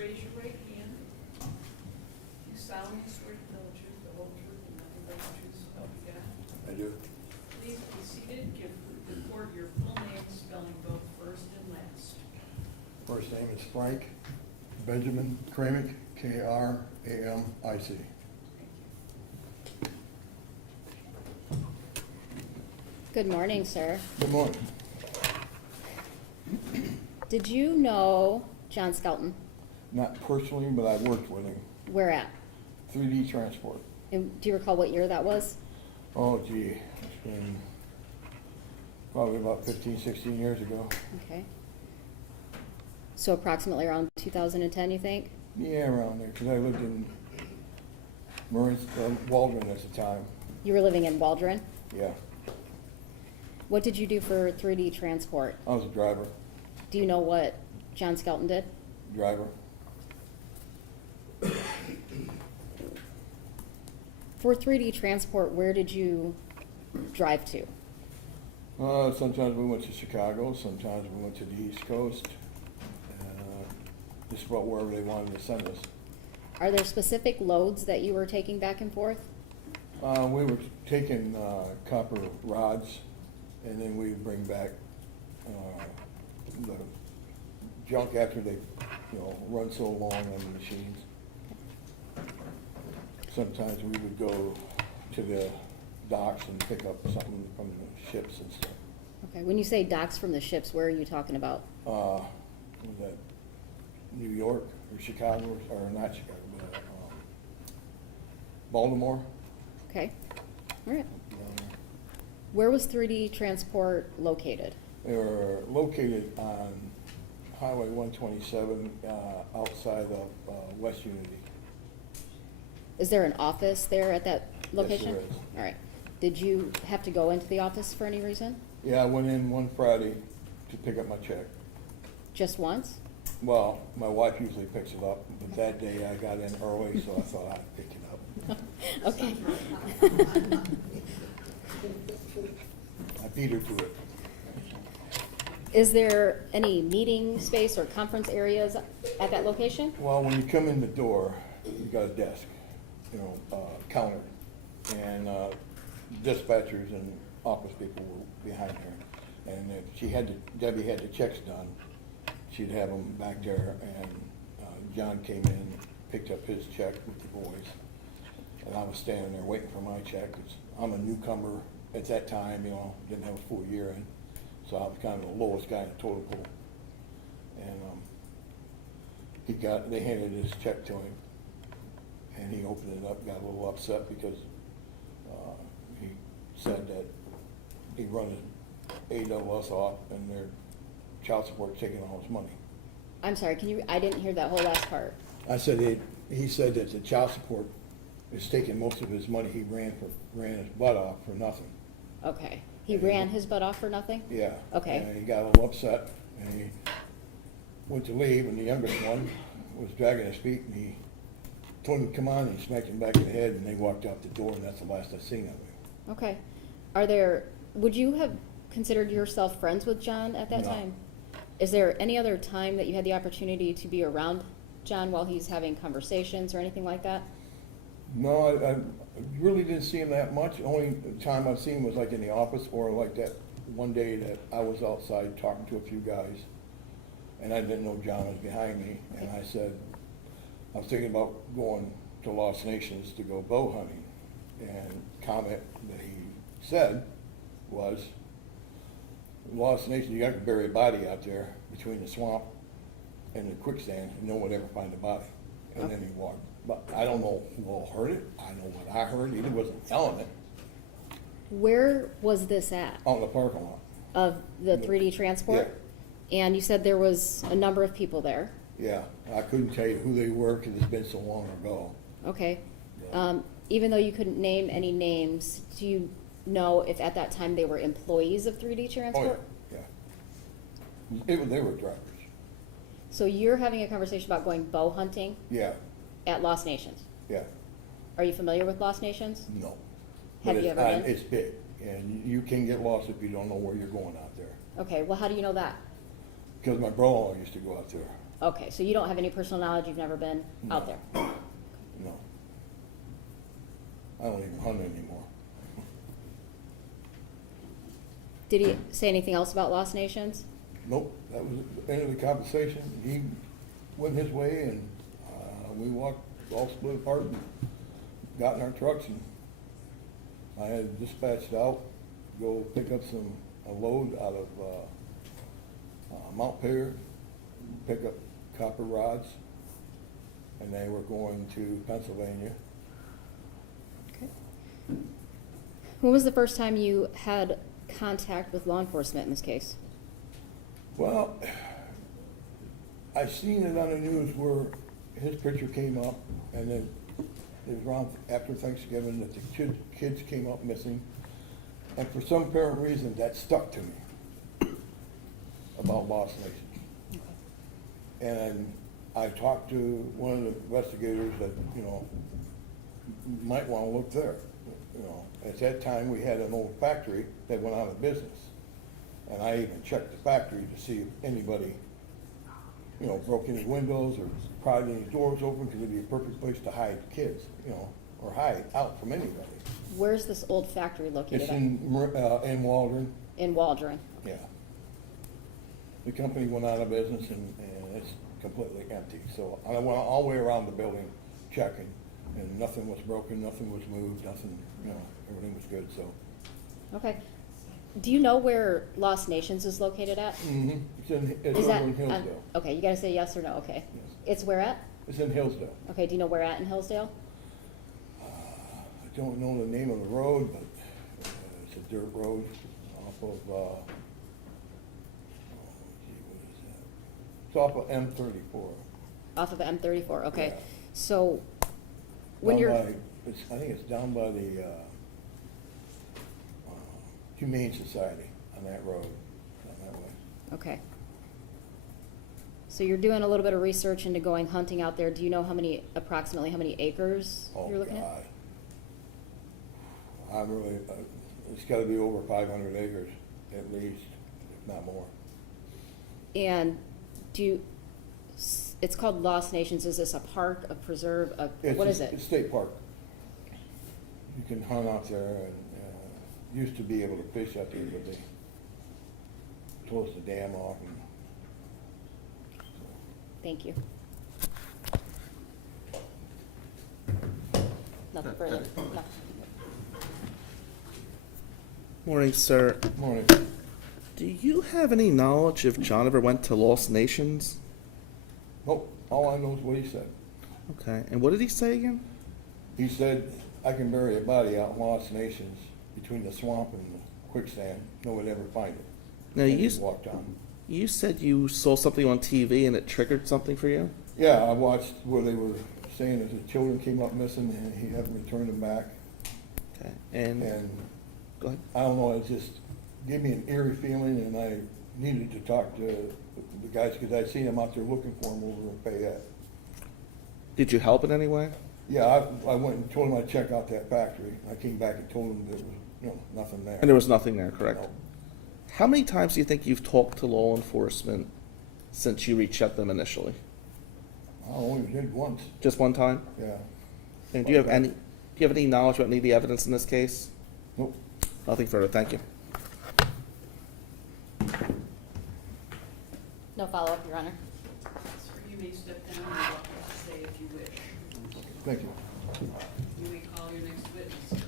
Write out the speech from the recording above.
raise your right hand. You solemnly swear to tell the truth, the whole truth, and nothing but the truth, so help you God. I do. Please be seated. Give the court your full name, spelling both first and last. First name is Frank Benjamin Kramic, Kramic. Good morning, sir. Good morning. Did you know John Skelton? Not personally, but I worked with him. Where at? 3D transport. And do you recall what year that was? Oh, gee, it's been probably about 15, 16 years ago. Okay. So approximately around 2010, you think? Yeah, around there, because I lived in Waldron at the time. You were living in Waldron? Yeah, What did you do for 3D Transport? I was a driver. Do you know what John Skelton did? Driver. For 3D Transport, where did you drive to? Sometimes we went to Chicago, sometimes we went to the East Coast. Just about wherever they wanted to send us. Are there specific loads that you were taking back and forth? We were taking copper rods, and then we would bring back the junk after they, run so long on the machines. Sometimes we would go to the docks and pick up something from the ships and stuff. Okay, when you say docks from the ships, where are you talking about? Was that New York or Chicago, or not Chicago, but Baltimore. Okay, all right. Down there. Where was 3D Transport located? They were located on Highway 127 outside of West Unity. Is there an office there at that location? there is. All right. Did you have to go into the office for any reason? Yeah, I went in one Friday to pick up my check. Just once? Well, my wife usually picks it up, but that day I got in early, so I thought I'd pick it up. Okay. I beat her to it. Is there any meeting space or conference areas at that location? Well, when you come in the door, you got a desk, counter, and dispatchers and office people were behind her. And if Debbie had the checks done, she'd have them back there, and John came in, picked up his check with the boys, and I was standing there waiting for my check. 'Cause I'm a newcomer at that time, didn't have a full year in, so I was kind of the lowest guy in the total pool. And they handed his check to him, and he opened it up, got a little upset because he said that he run his AWS off and their child support taking all his money. I'm sorry, I didn't hear that whole last part. I said he said that the child support is taking most of his money. He ran his butt off for nothing. Okay. He ran his butt off for nothing? Yeah. Okay. And he got a little upset, and he went to leave, and the youngest one was dragging his feet, and he told him to come on, and he smacked him back in the head, and they walked out the door, and that's the last I seen of him. Okay. Would you have considered yourself friends with John at that No. time? Is there any other time that you had the opportunity to be around John while he's having conversations or anything like that? No, I really didn't see him that much. The only time I've seen him was like in the office, or like that one day that I was outside talking to a few guys, and I didn't know John was behind me, and I said, I was thinking about going to Lost Nations to go bow hunting, and comment that he said was, Lost Nations, you got to bury a body out there between the swamp and the quicksand, and no one would ever find the body. And then he walked. But I don't know who all heard it. I know what I heard. He wasn't telling it. Where was this at? Out in the parking lot. Of the 3D Transport? Yeah. And you said there was a number of people there. Yeah, I couldn't tell you who they were because it's been so long ago. Okay. Yeah. Even though you couldn't name any names, do you know if at that time they were employees of 3D Oh, Transport? yeah. They were drivers. So you're having a conversation about going bow hunting Yeah, at Lost Nations. yeah. Are you familiar with Lost Nations? No. Have But you ever been? It's big, and you can get lost if you don't know where you're going out there. Okay, well, how do you know that? Because my brother-in-law used to go out there. Okay, so you don't have any personal knowledge, you've never been out No. there? No. I don't even hunt anymore. Did he say anything else about Lost Nations? Nope, that was the end of the conversation. He went his way and, we walked, all split apart and got in our trucks, and I had dispatched out, go pick up a load out of, Mount Payer, pick up copper rods, and they were going to Pennsylvania. Okay. When was the first time you had contact with law enforcement in this case? Well, I seen it on the news where his picture came up, and then it was around after Thanksgiving that the kids came up missing. And for some apparent reason, that stuck to me about Lost Nations. And I talked to one of the investigators that, you know, might want to look there. You know, at that time, we had an old factory that went out of business. And I even checked the factory to see if anybody, you know, broke any windows or pried any doors open, because it'd be a perfect place to hide kids, you know, or hide out from anybody. Where's this old factory located It's at? in Waldron, In Waldron. yeah. The company went out of business and it's completely empty. So I went all the way around the building checking, and nothing was broken, nothing was moved, nothing, you know, everything was good, so. Okay. Do you know where Lost Nations is located at? It's Is over that in Hillsdale. okay, you gotta say yes or no, okay. Yes. It's where at? It's in Hillsdale. Okay, do you know where at in Hillsdale? I don't know the name of the road, but it's a dirt road off of, oh, gee, what is that? It's off of M34. Off of M34, okay. Yeah. So, when Down you're, by- I think it's down by the Humane Society on that road, down that way. okay. So you're doing a little bit of research into going hunting out there. Do you know approximately how many acres Oh, you're looking at? God. I'm really, it's gotta be over 500 acres at least, if not more. And it's called Lost Nations. Is this a park, a preserve, what is it? It's state park. You can hunt out there, and used to be able to fish out there, but they closed the dam off. And Thank you. Nothing further. No. Morning, sir. Morning. Do you have any knowledge if John ever went to Lost Nations? Nope, all I know is what he said. Okay, and what did he say again? He said, I can bury a body out in Lost Nations between the swamp and the quicksand. No one would ever find it. Now, And you, he walked on. you said you saw something on TV and it triggered something for you? Yeah, I watched where they were saying that the children came up missing and he hadn't returned them back. Okay, and go ahead. I don't know, it just gave me an eerie feeling, and I needed to talk to the guys, because I'd seen them out there looking for them over in Fayette. Did you help in any way? Yeah, I went and told them I'd check out that factory. I came back and told them there was, you know, nothing there. And there was nothing there, correct? No. How many times do you think you've talked to law enforcement since you reached out them initially? I only did once, Just one time? yeah. And do you have any knowledge about any of the evidence in this case? Nope. Nothing further, thank you. No follow-up, Your Honor. Sir, you may step down and walk up to say if you wish. Thank you. You may call your next witness.